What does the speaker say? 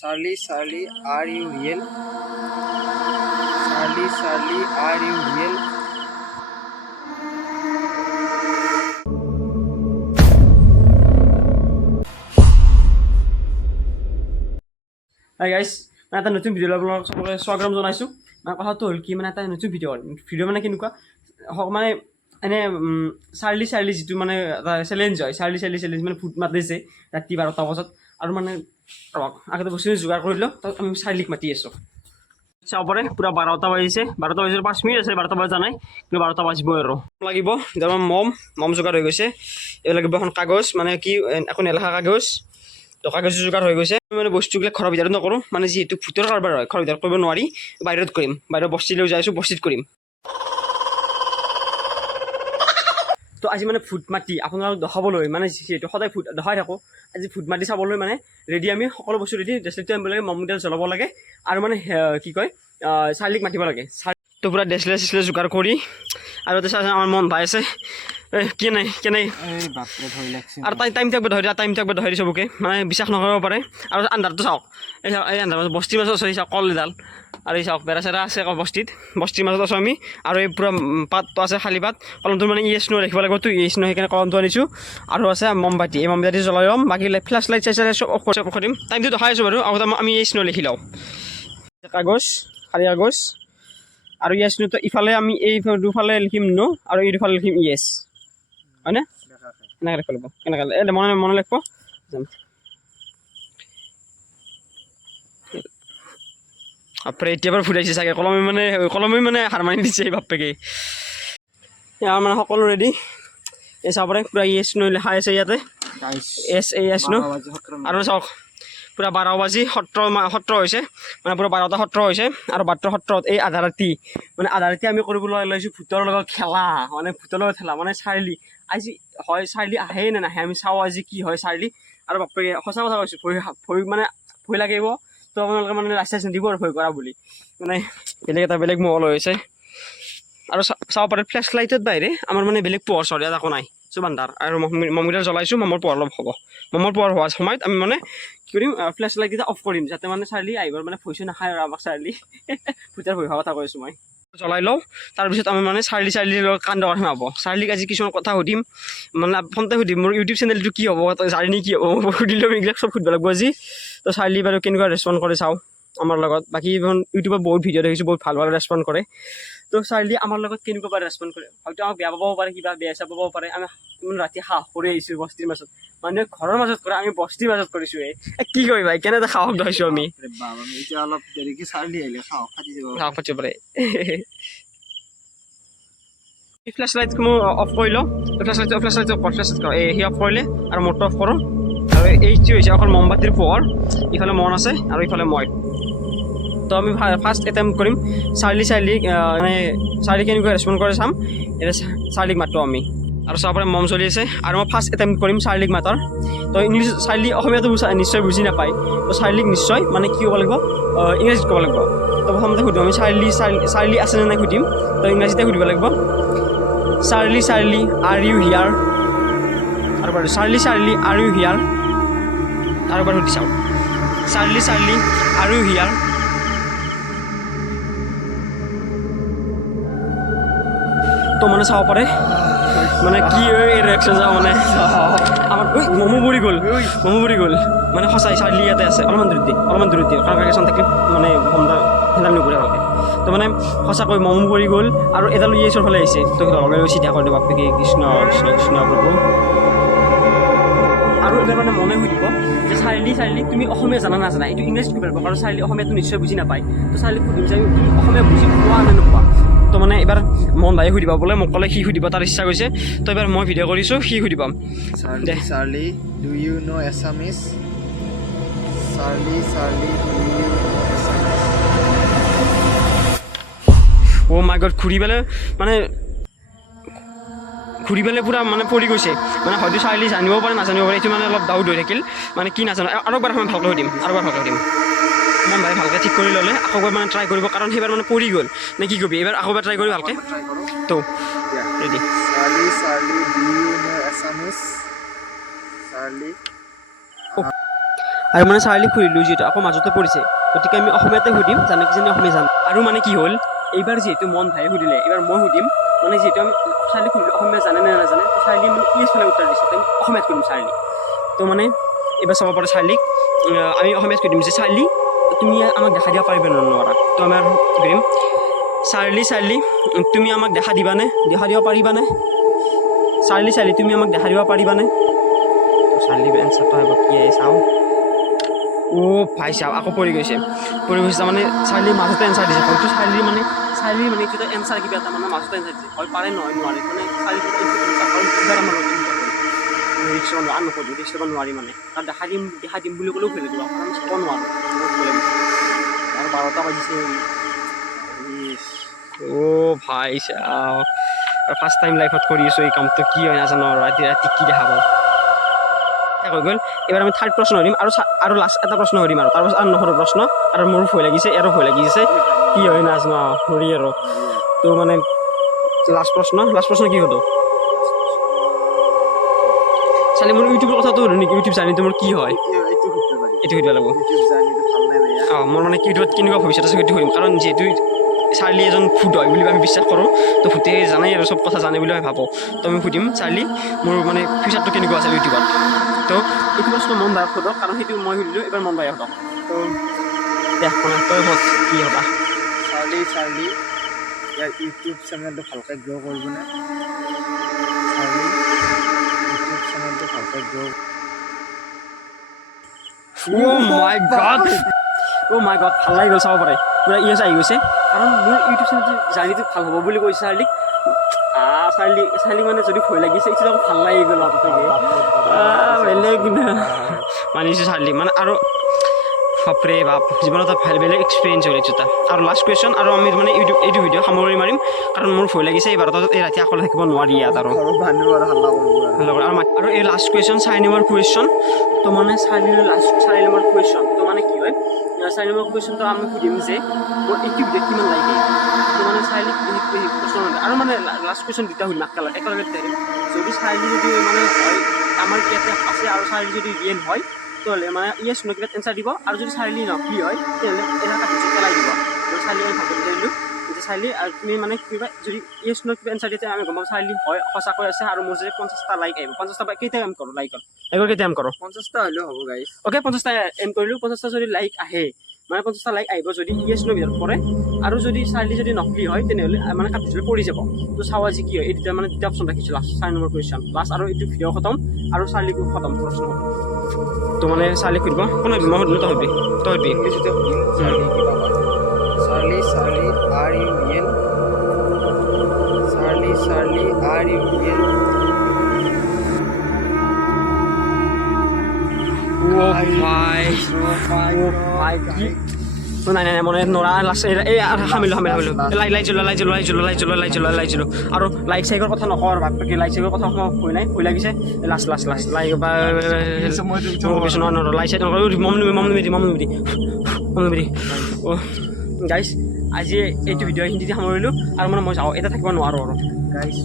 Charlie, Charlie, are you real? Charlie, Charlie, are you real? Hi guys, মানে এটা নতুন video' আপোনালোকক সকলোকে স্বাগতম জনাইছোঁ। মানে কথাটো হ'ল কি মানে এটা নতুন ভিডিঅ' মানে কেনেকুৱা মানে এনে চাৰ্লি যিটো মানে এটা চেলেঞ্জ হয় চেলেঞ্জ মানে ফুট মাতিছে ৰাতি 12টা বজাত আৰু মানে আগতে বস্তুখিনি যোগাৰ কৰি লওঁ তাত আমি চাৰ্লিক মাতি আছোঁ। চাব পাৰে পূৰা 12টা বাজিছে 12টা বাজিৰ 5 মিনিট আছে 12টা বজা নাই কিন্তু 12টা বাজিবই আৰু লাগিব এতিয়া মম যোগাৰ হৈ গৈছে এই লাগিব এখন কাগজ মানে কি এখন এলেখা কাগজ টকা কাগজ যোগাৰ হৈ গৈছে মানে বস্তুবিলাক ঘৰৰ ভিতৰত নকৰোঁ মানে যিহেতু ভূতৰ কাৰবাৰ হয় ঘৰৰ ভিতৰত কৰিব নোৱাৰি বাহিৰত কৰিম বাহিৰত বস্তি লৈ যাইছোঁ বস্তিত কৰিম। তো আজি মানে ফুট মাতি আপোনালোকক দেখাবলৈ মানে যিহেতু সদায় ফুট দেখাই থাকোঁ আজি ফুট মাতি চাবলৈ মানে ৰেডি আমি সকলো বস্তু ৰেডি ডেছলেটটো আনিব লাগে মমডাল জ্বলাব লাগে আৰু মানে কি কয় চাৰ্লিক মাতিব লাগে তো পূৰা ডেছলেট যোগাৰ কৰি আৰু তাৰপিছত আমাৰ মন ভাই আছে কেনে আৰু টাইম থাকব ধৰি চবকে মানে বিশ্বাস নকৰিব পাৰে আৰু আন্ধাৰটো চাওক এই আন্ধাৰ বস্তিৰ মাজত আছোঁ চাওক কলডাল আৰু এই চাওক বেৰা চেৰা আছে বস্তিৰ মাজত আছোঁ আমি আৰু এই পূৰা পাতটো আছে খালী পাত কলমটো মানে ইয়েছ নো ৰাখিব লাগিব তো ইয়েছ নো সেইকাৰণে কলমটো আনিছোঁ আৰু আছে মমবাতি এই মমবাতি জ্বলাই ল'ম বাকী ফ্লেছ লাইট চাই চব অফ কৰিম টাইমটো দেখাই আছোঁ বাৰু আগতে আমি ইয়েছ নো লিখি লওঁ কাগজ খালী কাগজ আৰু ইয়েছ নোটো ইফালে আমি এই দুফালে লিখিম নো আৰু এই দুফালে লিখিম ইয়েছ হয়নে এনেকৈ লিখিব লাগিব কেনেকৈ এই মনে লিখিব যাম বাপৰে এতিয়া বাৰু ফুটাইছে চাগে কলমে মানে হাৰ মাৰি দিছে এই বাপেকে মানে সকলো ৰেডি এই চাব পাৰে পূৰা ইয়েছ নো লিখা আছে ইয়াতে এছ নো আৰু চাওক পূৰা 12 বাজি সত্ৰ হৈছে মানে পূৰা 12টা সত্ৰ হৈছে আৰু 12টা সত্ৰত এই আধা ৰাতি আমি কৰিবলৈ লৈছোঁ ভূতৰ লগত খেলা মানে ভূতৰ লগত খেলা মানে চাৰ্লি আজি হয় চাৰ্লি আহে নে নাহে আমি চাওঁ আজি কি হয় চাৰ্লি আৰু বাপেকে সঁচা কথা কৈছোঁ ভয় লাগিব তো আপোনালোকে মানে লাইচেঞ্চ নিদিব আৰু ভয় কৰা বুলি মানে বেলেগ মহল হৈছে আৰু চাব পাৰে ফ্লেছ লাইটত বাহিৰে আমাৰ মানে বেলেগ পোহৰ চৰ ইয়াত একো নাই চব আন্ধাৰ আৰু মমকেইটা জ্বলাইছোঁ মমৰ পোহৰ অলপ হ'ব মমৰ পোহৰ হোৱাৰ সময়ত আমি মানে কি কৰিম ফ্লেছ লাইটকেইটা অফ কৰিম যাতে মানে চাৰ্লি আহিবৰ মানে ভয়ছো নাখায় আৰু আমাক চাৰ্লি ভূতৰ ভয় হোৱা কথা কৈছোঁ মই জ্বলাই লওঁ তাৰপিছত আমি মানে চাৰ্লিৰ লগত কাণ্ড কথা নহ'ব চাৰ্লিক আজি কিছুমান কথা সুধিম মানে ফোনতে সুধিম মোৰ ইউটিউব চেনেলটো কি হ'ব তই জাৰ্নি কি হ'ব সুধিলেও এইবিলাক চব সুধিব লাগিব আজি তো চাৰ্লি বাৰু কেনেকুৱা ৰেচপণ্ড কৰে চাওঁ আমাৰ লগত বাকী ইউটিউবত বহুত ভিডিঅ' দেখিছোঁ বহুত ভাল ৰেচপণ্ড কৰে তো চাৰ্লি আমাৰ লগত কেনেকুৱা ৰেচপণ্ড কৰে হয়তো আমাক বেয়া পাবও পাৰে কিবা বেয়া পাবও পাৰে আমি ইমান ৰাতি সাহস কৰি আহিছোঁ বস্তিৰ মাজত মানুহে ঘৰৰ মাজত কৰে আমি বস্তিৰ মাজত কৰিছোঁ কি কৰিম ভাই কেনেকৈ সাহস ধৰিছোঁ আমি অলপ দেৰিকৈ চাৰ্লি আহিলে সাহস পাতিব পাৰে ফ্লেছ লাইট মই অফ কৰি লওঁ ফ্লেছ লাইট সি অফ কৰিলে আৰু মোৰটো অফ কৰোঁ আৰু এইটো হৈছে অকল মমবাতিৰ পোহৰ ইফালে মন আছে আৰু ইফালে মই তো আমি ফাৰ্ষ্ট এটেম্প কৰিম চাৰ্লি মানে চাৰ্লি কেনেকুৱা ৰেচপণ্ড কৰে চাম এতিয়া চাৰ্লিক মাতোঁ আমি আৰু চাব পাৰে মম চলি আছে আৰু মই ফাৰ্ষ্ট এটেম্প কৰিম চাৰ্লিক মাতৰ তো ইংলিছ চাৰ্লি অসমীয়াটো নিশ্চয় বুজি নাপায় তো চাৰ্লিক নিশ্চয় মানে কি ক'ব লাগিব ইংৰাজীত ক'ব লাগিব তো প্ৰথমতে সুধিম আমি চাৰ্লি আছেনে নাই সুধিম তো ইংৰাজীতে সুধিব লাগিব চাৰ্লি আৰ ইউ হিয়াৰ আৰু বাৰু চাৰ্লি আৰ ইউ হিয়াৰ আৰু বাৰু সুধি চাওঁ চাৰ্লি আৰ ইউ হিয়াৰ তো মানে চাব পাৰে মানে কি এই ৰিয়েকশ্যন যাওঁ মানে আমাৰ মমো পৰি গ'ল মানে সঁচাই চাৰ্লি ইয়াতে আছে অলপমান দূৰত দিয়ে কাৰণ কাগেচন থাকিলে মানে হেণ্ডাল নকৰে ভালকৈ তো মানে সঁচাকৈ মমো পৰি গ'ল আৰু এডাল ইয়েছৰ ফালে আহিছে তো লগে চিধা কৰি দিওঁ বাপেকে কৃষ্ণ প্ৰভু আৰু এবাৰ মানে মনে সুধিব যে চাৰ্লি তুমি অসমীয়া জানা নাজানা এইটো ইংৰাজীত কৰিব কাৰণ চাৰ্লি অসমীয়াটো নিশ্চয় বুজি নাপায় তো চাৰ্লিক সুধিম যে তুমি অসমীয়া বুজি পোৱা নে নোপোৱা তো মানে এবাৰ মন ভাই সুধিব বোলে মোক ক'লে সি সুধিব তাৰ ইচ্ছা গৈছে তো এবাৰ মই ভিডিঅ' কৰিছোঁ সি সুধিব দে Charlie do you know Assamese Charlie oh' my god ঘূৰি পেলাই পূৰা মানে পৰি গৈছে মানে হয়তো চাৰ্লি জানিব পাৰে নাজানিব পাৰে এইটো মানে অলপ ডাউট হৈ থাকিল মানে কি নাজানো আৰু এবাৰ মই ভালকৈ সুধিম মন ভাই ভালকৈ ঠিক কৰি ল'লে আকৌ এবাৰ মানে ট্ৰাই কৰিব কাৰণ সেইবাৰ মানে পৰি গ'ল নে কি কবি এইবাৰ আকৌ এবাৰ ট্ৰাই কৰি ভালকৈ তো ready Charlie do you know Assamese Charlie আৰু মানে চাৰিআলি খুলিলোঁ যিহেতু আকৌ মাজতে পৰিছে, গতিকে আমি অসমীয়াতে সুধিম জানে কিজানি অসমীয়া জানে। আৰু মানে কি হ'ল এইবাৰ যিহেতু মন ভাই সুধিলে, এইবাৰ মই সুধিম মানে যিহেতু আমি চাৰিআলি খুলিলোঁ অসমীয়া জানে নে নাজানে, তো চাৰিআলি মানে ইংলিছফালে উত্তৰ দিছে, তো আমি অসমীয়াত সুধিম চাৰিআলি। তো মানে এইবাৰ চাব পাৰে চাৰিআলিক আমি অসমীয়াত সুধিম যে চাৰিআলি তুমি আমাক দেখা দিব পাৰিবা নে নোৱাৰা। তো আমি আৰু সুধিম চাৰিআলি তুমি আমাক দেখা দিব পাৰিবানে? চাৰিআলি তুমি আমাক দেখা দিব পাৰিবানে? তো চাৰিআলিৰ এনচাৰটো আহিব কি আহে চাওঁ। ভাই চাওক আকৌ পৰি গৈছে তাৰমানে চাৰিআলিৰ মাজতে এনচাৰ দিছে, হয়তো চাৰিআলিৰ মানে এইটো এনচাৰ কিবা এটা মানে মাজতে এনচাৰ দিছে, হয় পাৰে নহয় নোৱাৰে মানে চাৰিআলিৰ ৰিক্স ল'ব নোৱাৰি মানে তাত দেখা দিম বুলি ক'লেও ভুল দিব, কাৰণ চাব নোৱাৰোঁ আৰু 12টা বাজিছে। ভাই চাওক ফাৰ্ষ্ট টাইম লাইফত কৰি আছোঁ এই কামটো, কি হয় নাজানো আৰু ৰাতি কি দেখা পাওঁ। হৈ গ'ল। এইবাৰ আমি থাৰ্ড প্ৰশ্ন সুধিম আৰু লাষ্ট এটা প্ৰশ্ন সুধিম আৰু তাৰপাছত আৰু নহৰু প্ৰশ্ন, আৰু মোৰো ভয় লাগিছে এৰো ভয় লাগিছে, কি হয় নাজানো নৰি আৰু। তো মানে লাষ্ট প্ৰশ্ন কি সুধো? চালি মোৰ ইউটিউবৰ কথাটো সুধো নেকি? ইউটিউব জাৰ্নিটো মোৰ কি হয় এইটো সুধিব লাগিব। মোৰ মানে ইউটিউবত কেনেকুৱা ভৱিষ্যত আছে সেইটো সুধিম, কাৰণ যিহেতু চাৰ্লি এজন ভূত হয় বুলি আমি বিশ্বাস কৰোঁ, তো ভূতে জানেই আৰু চব কথা জানে বুলি আমি ভাবোঁ। তো আমি সুধিম চাৰ্লি মোৰ মানে ফিউচাৰটো কেনেকুৱা আছে ইউটিউবত। তো এইটো প্ৰশ্ন মন বায়ক সোধক, কাৰণ সেইটো মই সুধিলোঁ, এইবাৰ মন বায়ক সোধক। তো দেখ মানে তই সোধ কি হ'বা। চাৰ্লি ইয়াৰ ইউটিউব চেনেলটো ভালকৈ গ্ৰ' কৰিবনে? চাৰ্লি ইউটিউব চেনেলটো ভালকৈ গ্ৰ' মাই গড ভাল লাগি গ'ল চাব পাৰে, পূৰা ইয়েছ আহি গৈছে, কাৰণ মোৰ ইউটিউব চেনেলটো জাৰ্নিটো ভাল হ'ব বুলি কৈছে চাৰ্লিক। চাৰ্লি মানে যদি ভয় লাগিছে এইটো আকৌ ভাল লাগি গ'ল বেলেগ মানিছোঁ চাৰ্লি মানে। আৰু বাপৰে বাপ জীৱনত এটা বেলেগ এক্সপিৰিয়েঞ্চ হ'ল এইটো এটা। আৰু লাষ্ট কুৱেশ্যন, আৰু আমি মানে এইটো ভিডিঅ' সামৰি মাৰিম, কাৰণ মোৰ ভয় লাগিছে এই 12টাত এই ৰাতি অকলে থাকিব নোৱাৰি ইয়াত আৰু আৰু এই লাষ্ট কুৱেশ্যন 4 নম্বৰ কুৱেশ্যন। তো মানে 4 নম্বৰ কুৱেশ্যন তো মানে কি হয় 4 নম্বৰ কুৱেশ্যনটো আমি সুধিম যে মোৰ এইটো ভিডিঅ' কিমান লাইক আহিব। তো মানে চাৰ্লিক প্ৰশ্ন আৰু মানে লাষ্ট কুৱেশ্যন দুটা সুধিম একেলগে ধৰিম। যদি চাৰ্লি যদি মানে হয় আমাৰ ইয়াতে আছে আৰু চাৰ্লি যদি ৰিয়েল হয় তেতিয়াহ'লে মানে ইয়েছ নো কিবা এনচাৰ দিব, আৰু যদি চাৰ্লি নকলি হয় তেতিয়াহ'লে এটা ভিডিঅ' পেলাই দিব। চাৰ্লি আমি ভাবি দিলোঁ যে চাৰ্লি আৰু তুমি মানে কিবা যদি ইয়েছ নো কিবা এনচাৰ দিয়ে আমি গম পাম চাৰ্লি হয় সঁচাকৈ আছে, আৰু মোৰ যদি 50টা লাইক আহিব, 50টা কেইটা এম কৰোঁ লাইকত কেইটা এম কৰোঁ 50টা হ'লেও হ'ব গাইছ। অ'কে 50টা এম কৰিলোঁ। 50টা যদি লাইক আহে মানে 50টা লাইক আহিব যদি ইয়েছ নো ভিতৰত পৰে, আৰু যদি চাৰ্লি যদি নকলি হয় তেনেহ'লে মানে কাটিবলৈ পৰি যাব। তো চাওঁ আজি কি হয়। এই দুটা মানে দুটা অপশ্যন ৰাখিছোঁ লাষ্ট 4 নম্বৰ কুৱেশ্যন লাষ্ট, আৰু এইটো ভিডিঅ' খতম আৰু চাৰ্লিকো খতম প্ৰশ্ন। তো মানে চাৰ্লিক সুধিব কোন সুধিব, মই সুধিলোঁ তই সুধিবি ইংলিছতে সুধিম চাৰ্লি কিবা কয়। Charlie are you real? Charlie are you real? নাই মনে নৰা লাষ্ট এই সামিলোঁ আৰু লাইক চাইকৰ কথা নকওঁ আৰু বাকী লাইক চাইকৰ কথা ভয় নাই, ভয় লাগিছে লাষ্ট লাইক বা লাইক চাইক নকৰোঁ। মমনিবিধি গাইছ আজি এইটো ভিডিঅ' হিন্দীতে সামৰিলোঁ, আৰু মানে মই যাওঁ এতিয়া থাকিব নোৱাৰোঁ আৰু গাইছ